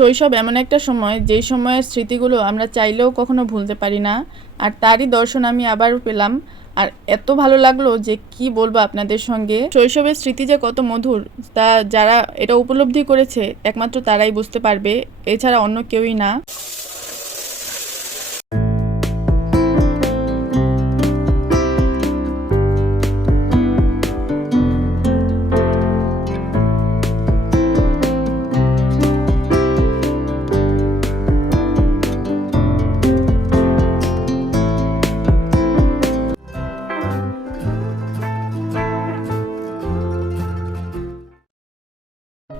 শৈশব এমন একটা সময়, যেই সময়ের স্মৃতিগুলো আমরা চাইলেও কখনো ভুলতে পারি না, আর তারই দর্শন আমি আবার পেলাম। আর এত ভালো লাগল যে কি বলব আপনাদের সঙ্গে। শৈশবের স্মৃতি যে কত মধুর, তা যারা এটা উপলব্ধি করেছে, একমাত্র তারাই বুঝতে পারবে, এছাড়া অন্য কেউই না।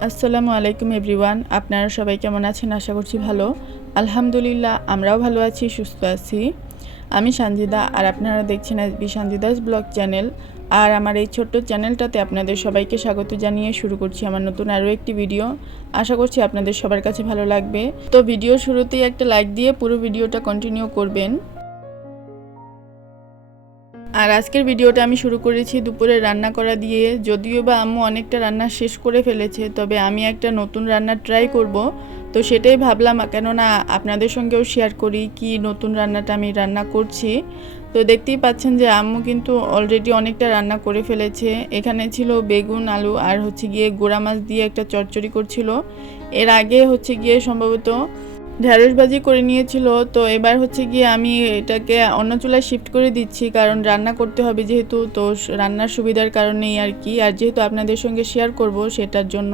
আসসালামু আলাইকুম এভরিওয়ান, আপনারা সবাই কেমন আছেন? আশা করছি ভালো। আলহামদুলিল্লাহ, আমরাও ভালো আছি, সুস্থ আছি। আমি সানজিদা, আর আপনারা দেখছেন বি সানজিদাস ব্লগ চ্যানেল। আর আমার এই ছোট্ট চ্যানেলটাতে আপনাদের সবাইকে স্বাগত জানিয়ে শুরু করছি আমার নতুন আরও একটি ভিডিও। আশা করছি আপনাদের সবার কাছে ভালো লাগবে। তো ভিডিও শুরুতেই একটা লাইক দিয়ে পুরো ভিডিওটা কন্টিনিউ করবেন। আর আজকের ভিডিওটা আমি শুরু করেছি দুপুরে রান্না করা দিয়ে। যদিও বা আম্মু অনেকটা রান্না শেষ করে ফেলেছে, তবে আমি একটা নতুন রান্না ট্রাই করব। তো সেটাই ভাবলাম, কেননা আপনাদের সঙ্গেও শেয়ার করি কি নতুন রান্নাটা আমি রান্না করছি। তো দেখতেই পাচ্ছেন যে আম্মু কিন্তু অলরেডি অনেকটা রান্না করে ফেলেছে। এখানে ছিল বেগুন, আলু আর হচ্ছে গিয়ে গোড়া মাছ দিয়ে একটা চচ্চড়ি করছিল। এর আগে হচ্ছে গিয়ে সম্ভবত ঢ্যাঁড়স ভাজি করে নিয়েছিল, তো এবার হচ্ছে গিয়ে আমি এটাকে অন্য চুলায় শিফট করে দিচ্ছি, কারণ রান্না করতে হবে যেহেতু, তো রান্নার সুবিধার কারণেই আর কি। আর যেহেতু আপনাদের সঙ্গে শেয়ার করব সেটার জন্য।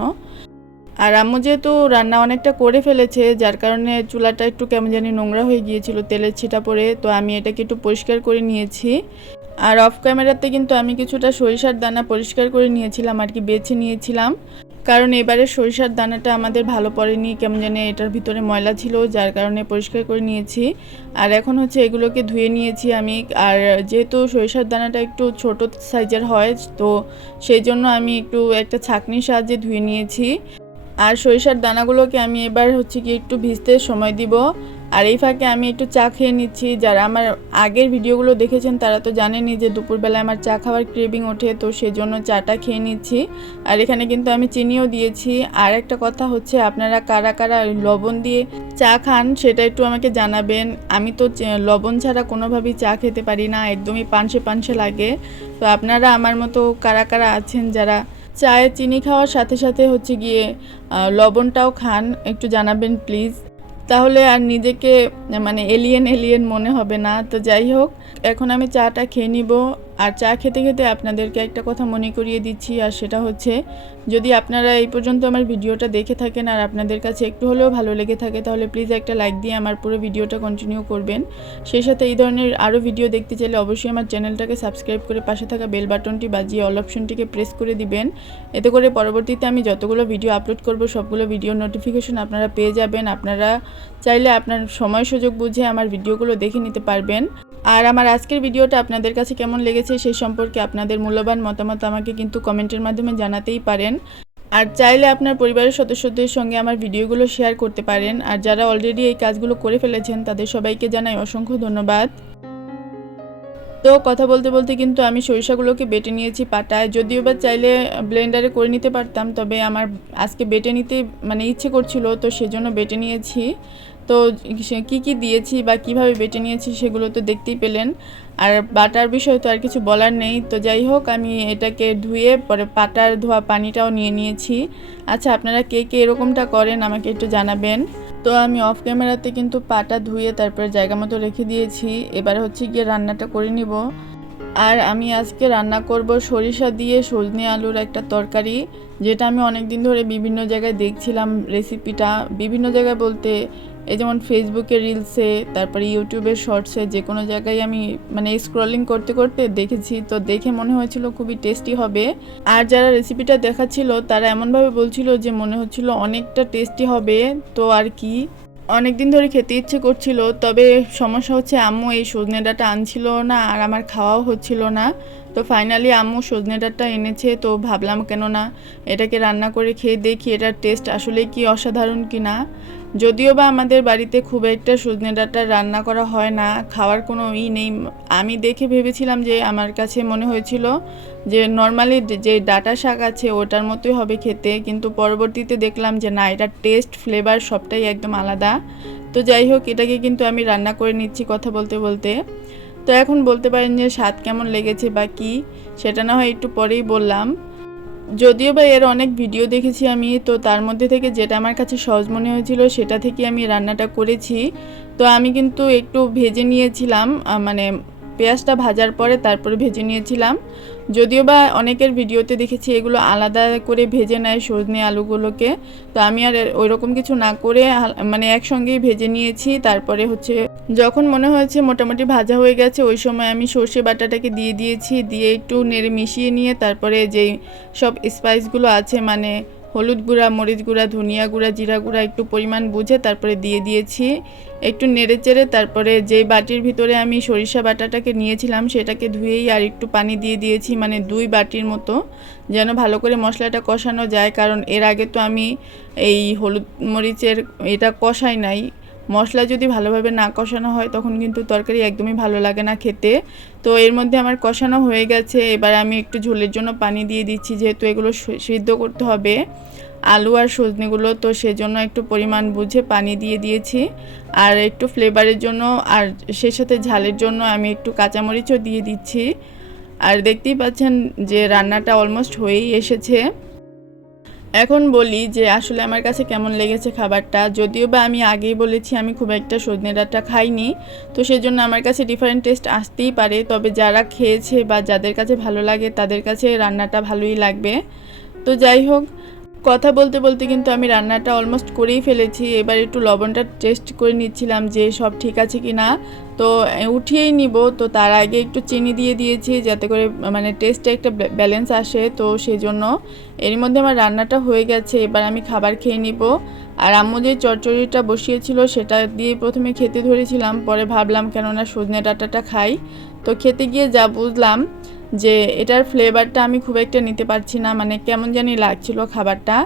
আর আম্মু যেহেতু রান্না অনেকটা করে ফেলেছে, যার কারণে চুলাটা একটু কেমন জানি নোংরা হয়ে গিয়েছিল তেলের ছিটা পড়ে তো আমি এটাকে একটু পরিষ্কার করে নিয়েছি। আর অফ ক্যামেরাতে কিন্তু আমি কিছুটা সরিষার দানা পরিষ্কার করে নিয়েছিলাম, আর কি বেছে নিয়েছিলাম। কারণ এবারে সরিষার দানাটা আমাদের ভালো পড়েনি, কেমন জানি এটার ভিতরে ময়লা ছিল, যার কারণে পরিষ্কার করে নিয়েছি। আর এখন হচ্ছে এগুলোকে ধুয়ে নিয়েছি আমি। আর যেহেতু সরিষার দানাটা একটু ছোট সাইজের হয়, তো সেই জন্য আমি একটু একটা ছাঁকনির সাহায্যে ধুয়ে নিয়েছি। আর সরিষার দানাগুলোকে আমি এবার হচ্ছে কি একটু ভিজতে সময় দিব। আর এই ফাঁকে আমি একটু চা খেয়ে নিচ্ছি। যারা আমার আগের ভিডিওগুলো দেখেছেন, তারা তো জানেনই যে দুপুরবেলায় আমার চা খাওয়ার ক্রেভিং ওঠে, তো সেই জন্য চাটা খেয়ে নিচ্ছি। আর এখানে কিন্তু আমি চিনিও দিয়েছি। আর একটা কথা হচ্ছে, আপনারা কারা কারা লবণ দিয়ে চা খান, সেটা একটু আমাকে জানাবেন। আমি তো লবণ ছাড়া কোনোভাবেই চা খেতে পারি না, একদমই পানসে পানসে লাগে। তো আপনারা আমার মতো কারা কারা আছেন, যারা চায়ে চিনি খাওয়ার সাথে সাথে হচ্ছে গিয়ে লবণটাও খান। একটু জানাবেন প্লিজ তাহলে আর নিজেকে মানে এলিয়েন এলিয়েন মনে হবে না। তো যাই হোক, এখন আমি চাটা খেয়ে নিব। আর চা খেতে খেতে আপনাদেরকে একটা কথা মনে করিয়ে দিচ্ছি, আর সেটা হচ্ছে, যদি আপনারা এই পর্যন্ত আমার ভিডিওটা দেখে থাকেন আর আপনাদের কাছে একটু হলেও ভালো লেগে থাকে, তাহলে প্লিজ একটা লাইক দিয়ে আমার পুরো ভিডিওটা কন্টিনিউ করবেন। সেই সাথে এই ধরনের আরও ভিডিও দেখতে চাইলে অবশ্যই আমার চ্যানেলটাকে সাবস্ক্রাইব করে পাশে থাকা বেল বাটনটি বাজিয়ে অল অপশনটিকে প্রেস করে দিবেন। এতে করে পরবর্তীতে আমি যতগুলো ভিডিও আপলোড করব, সবগুলো ভিডিও নোটিফিকেশন আপনারা পেয়ে যাবেন। আপনারা চাইলে আপনার সময় সুযোগ বুঝে আমার ভিডিওগুলো দেখে নিতে পারবেন। আর আমার আজকের ভিডিওটা আপনাদের কাছে কেমন লেগেছে সেই সম্পর্কে আপনাদের মূল্যবান মতামত আমাকে কিন্তু কমেন্টের মাধ্যমে জানাতেই পারেন। আর চাইলে আপনার পরিবারের সদস্যদের সঙ্গে আমার ভিডিওগুলো শেয়ার করতে পারেন। আর যারা অলরেডি এই কাজগুলো করে ফেলেছেন, তাদের সবাইকে জানাই অসংখ্য ধন্যবাদ। তো কথা বলতে বলতে কিন্তু আমি সরিষাগুলোকে বেটে নিয়েছি পাটায়। যদিও বা চাইলে ব্লেন্ডারে করে নিতে পারতাম, তবে আমার আজকে বেটে নিতে মানে ইচ্ছে করছিল, তো সেজন্য বেটে নিয়েছি। তো কি কি দিয়েছি বা কীভাবে বেটে নিয়েছি সেগুলো তো দেখতেই পেলেন। আর বাটার বিষয়ে তো আর কিছু বলার নেই। তো যাই হোক, আমি এটাকে ধুয়ে পরে পাটার ধোয়া পানিটাও নিয়ে নিয়েছি। আচ্ছা আপনারা কে কে এরকমটা করেন আমাকে একটু জানাবেন। তো আমি অফ ক্যামেরাতে কিন্তু পাটা ধুয়ে তারপরে জায়গা মতো রেখে দিয়েছি। এবার হচ্ছে গিয়ে রান্নাটা করে নিব। আর আমি আজকে রান্না করব সরিষা দিয়ে সজনে আলুর একটা তরকারি, যেটা আমি অনেক দিন ধরে বিভিন্ন জায়গায় দেখছিলাম রেসিপিটা। বিভিন্ন জায়গায় বলতে এই যেমন ফেসবুকে রিলসে তারপরে ইউটিউবের শর্টসে যে কোনো জায়গায় আমি মানে স্ক্রলিং করতে করতে দেখেছি, তো দেখে মনে হয়েছিল খুবই টেস্টি হবে। আর যারা রেসিপিটা দেখাচ্ছিল, তারা এমনভাবে বলছিল যে মনে হচ্ছিল অনেকটা টেস্টি হবে, তো আর কি। অনেক দিন ধরে খেতে ইচ্ছে করছিল, তবে সমস্যা হচ্ছে আম্মু এই সজনে ডাটা আনছিল না, আর আমার খাওয়াও হচ্ছিল না। তো ফাইনালি আম্মু সজনে ডাঁটা এনেছে, তো ভাবলাম কেন না এটাকে রান্না করে খেয়ে দেখি, এটার টেস্ট আসলে কি অসাধারণ কি না যদিও বা আমাদের বাড়িতে খুব একটা সজনে ডাঁটা রান্না করা হয় না, খাওয়ার কোনো ই নেই। আমি দেখে ভেবেছিলাম যে আমার কাছে মনে হয়েছিল যে নর্মালি যে ডাটা শাক আছে ওটার মতোই হবে খেতে, কিন্তু পরবর্তীতে দেখলাম যে না, এটার টেস্ট ফ্লেভার সবটাই একদম আলাদা। তো যাই হোক, এটাকে কিন্তু আমি রান্না করে নিচ্ছি কথা বলতে বলতে। তো এখন বলতে পারেন যে স্বাদ কেমন লেগেছে বা কী, সেটা না হয় একটু পরেই বললাম। যদিও বা এর অনেক ভিডিও দেখেছি আমি, তো তার মধ্যে থেকে যেটা আমার কাছে সহজ মনে হয়েছিল সেটা থেকে আমি রান্নাটা করেছি। তো আমি কিন্তু একটু ভেজে নিয়েছিলাম মানে পেঁয়াজটা ভাজার পরে তারপরে ভেজে নিয়েছিলাম। যদিও বা অনেকের ভিডিওতে দেখেছি এগুলো আলাদা করে ভেজে নেয় সজনে আলুগুলোকে। তো আমি আর ওই রকম কিছু না করে মানে একসঙ্গেই ভেজে নিয়েছি। তারপরে হচ্ছে যখন মনে হয়েছে মোটামুটি ভাজা হয়ে গেছে, ওই সময় আমি সর্ষে বাটাটাকে দিয়ে দিয়েছি। দিয়ে একটু নেড়ে মিশিয়ে নিয়ে তারপরে যেই সব স্পাইসগুলো আছে মানে হলুদ গুঁড়া, মরিচ গুঁড়া, ধনিয়া গুঁড়া, জিরা গুঁড়া একটু পরিমাণ বুঝে তারপরে দিয়ে দিয়েছি। একটু নেড়ে চেড়ে তারপরে যেই বাটির ভিতরে আমি সরিষা বাটাটাকে নিয়েছিলাম সেটাকে ধুয়েই আর একটু পানি দিয়ে দিয়েছি মানে দুই বাটির মতো, যেন ভালো করে মশলাটা কষানো যায়। কারণ এর আগে তো আমি এই হলুদ মরিচের এটা কষাই নাই। মশলা যদি ভালোভাবে না কষানো হয়, তখন কিন্তু তরকারি একদমই ভালো লাগে না খেতে। তো এর মধ্যে আমার কষানো হয়ে গেছে। এবার আমি একটু ঝোলের জন্য পানি দিয়ে দিচ্ছি, যেহেতু এগুলো সিদ্ধ করতে হবে। আলু আর সজনেগুলো তো সেজন্য একটু পরিমাণ বুঝে পানি দিয়ে দিয়েছি। আর একটু ফ্লেভারের জন্য আর সে সাথে ঝালের জন্য আমি একটু কাঁচামরিচও দিয়ে দিচ্ছি। আর দেখতেই পাচ্ছেন যে রান্নাটা অলমোস্ট হয়েই এসেছে। এখন বলি যে আসলে আমার কাছে কেমন লেগেছে খাবারটা, যদিও বা আমি আগেই বলেছি আমি খুব একটা সজনে ডাঁটা খাইনি, তো সেজন্য আমার কাছে ডিফারেন্ট টেস্ট আসতেই পারে। তবে যারা খেয়েছে বা যাদের কাছে ভালো লাগে তাদের কাছে রান্নাটা ভালোই লাগবে। তো যাই হোক কথা বলতে বলতে কিন্তু আমি রান্নাটা অলমোস্ট করেই ফেলেছি। এবার একটু লবণটা টেস্ট করে নিচ্ছিলাম যে সব ঠিক আছে কি না তো উঠিয়েই নিব। তো, তার আগে একটু চিনি দিয়ে দিয়েছি যাতে করে মানে টেস্টটা একটা ব্যালেন্স আসে। তো সেই জন্য এর মধ্যে আমার রান্নাটা হয়ে গেছে। এবার আমি খাবার খেয়ে নিব। আর আম্মু যে চচ্চড়িটা বসিয়েছিল সেটা দিয়ে প্রথমে খেতে ধরেছিলাম। পরে ভাবলাম কেননা সজনে ডাঁটাটা খাই। তো, খেতে গিয়ে যা বুঝলাম যে এটার ফ্লেভারটা আমি খুব একটা নিতে পারছি না মানে কেমন জানি লাগছিল খাবারটা।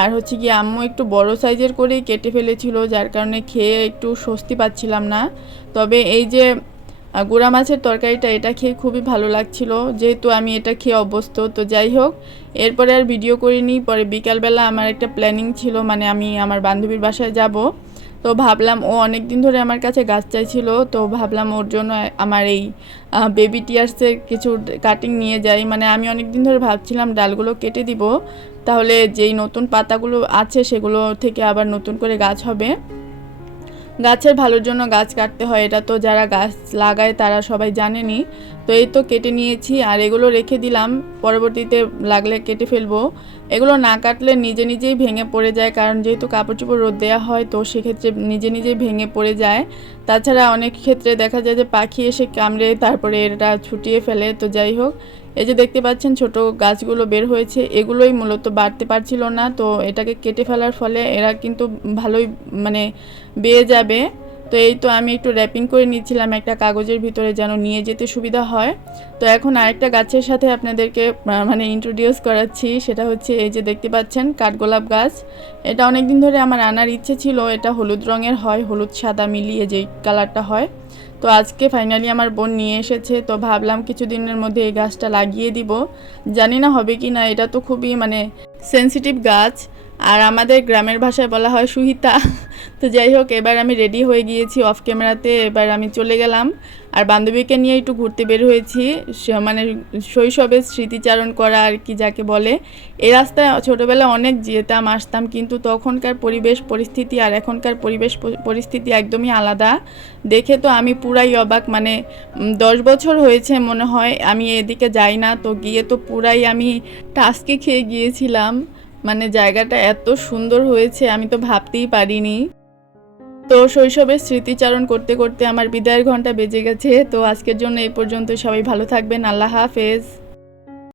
আর হচ্ছে কি আম্মু একটু বড় সাইজের করেই কেটে ফেলেছিল, যার কারণে খেয়ে একটু স্বস্তি পাচ্ছিলাম না। তবে এই যে গুঁড়া মাছের তরকারিটা, এটা খেয়ে খুবই ভালো লাগছিল। যেহেতু আমি এটা খেয়ে অভ্যস্ত, তো যাই হোক, এরপরে আর ভিডিও করিনি। পরে বিকালবেলা আমার একটা প্ল্যানিং ছিল মানে আমি আমার বান্ধবীর বাসায় যাব। তো ভাবলাম ও অনেক দিন ধরে আমার কাছে গাছ চাইছিল, তো ভাবলাম ওর জন্য আমার এই বেবি টিয়ার্সের কিছু কাটিং নিয়ে যাই। মানে আমি অনেক দিন ধরে ভাবছিলাম ডালগুলো কেটে দিব, তাহলে যেই নতুন পাতাগুলো আছে সেগুলো থেকে আবার নতুন করে গাছ হবে। গাছের ভালোর জন্য গাছ কাটতে হয়, এটা তো যারা গাছ লাগায় তারা সবাই জানেনি। তো এই তো কেটে নিয়েছি আর এগুলো রেখে দিলাম, পরবর্তীতে লাগলে কেটে ফেলব। এগুলো না কাটলে নিজে নিজেই ভেঙে পড়ে যায়, কারণ যেহেতু কাপড় চোপড় রোদ দেওয়া হয়, তো সেক্ষেত্রে নিজে নিজেই ভেঙে পড়ে যায়। তাছাড়া অনেক ক্ষেত্রে দেখা যায় যে পাখি এসে কামড়ে, তারপরে এটা ছুটিয়ে ফেলে, তো যাই হোক। এই যে দেখতে পাচ্ছেন ছোট গাছগুলো বের হয়েছে, এগুলোই মূলত বাড়তে পারছিল না। তো এটাকে কেটে ফেলার ফলে এরা কিন্তু ভালোই মানে বেয়ে যাবে। তো এই তো আমি একটু র্যাপিং করে নিচ্ছিলাম একটা কাগজের ভিতরে যেন নিয়ে যেতে সুবিধা হয়। তো এখন আরেকটা গাছের সাথে আপনাদেরকে মানে ইন্ট্রোডিউস করাচ্ছি, সেটা হচ্ছে এই যে দেখতে পাচ্ছেন কাঠগোলাপ গাছ। এটা অনেক দিন ধরে আমার আনার ইচ্ছে ছিল, এটা হলুদ রঙের হয়, হলুদ সাদা মিলিয়ে যেই কালারটা হয়। তো আজকে ফাইনালি আমার বোন নিয়ে এসেছে, তো ভাবলাম কিছুদিনের মধ্যে এই গাছটা লাগিয়ে দিব। জানি না হবে কি না এটা তো খুবই মানে সেনসিটিভ গাছ। আর আমাদের গ্রামের ভাষায় বলা হয় সুহিতা। তো যাই হোক, এবার আমি রেডি হয়ে গিয়েছি অফ ক্যামেরাতে এবার আমি চলে গেলাম। আর বান্ধবীকে নিয়ে একটু ঘুরতে বের হয়েছি। মানে শৈশবের স্মৃতিচারণ করা আর কি যাকে বলে। এ রাস্তায় ছোটোবেলায় অনেক যেতাম, আসতাম, কিন্তু তখনকার পরিবেশ, পরিস্থিতি আর এখনকার পরিবেশ পরিস্থিতি একদমই আলাদা। দেখে তো আমি পুরাই অবাক মানে দশ বছর হয়েছে মনে হয়, আমি এদিকে যাই না, তো গিয়ে তো পুরাই আমি টাস্কে খেয়ে গিয়েছিলাম। মানে জায়গাটা এত সুন্দর হয়েছে, আমি তো ভাবতেই পারিনি। তো শৈশবের স্মৃতিচারণ করতে করতে আমার বিদায়ের ঘণ্টা বেজে গেছে। তো আজকের জন্য এই পর্যন্ত সবাই ভালো থাকবেন। আল্লাহ হাফেজ।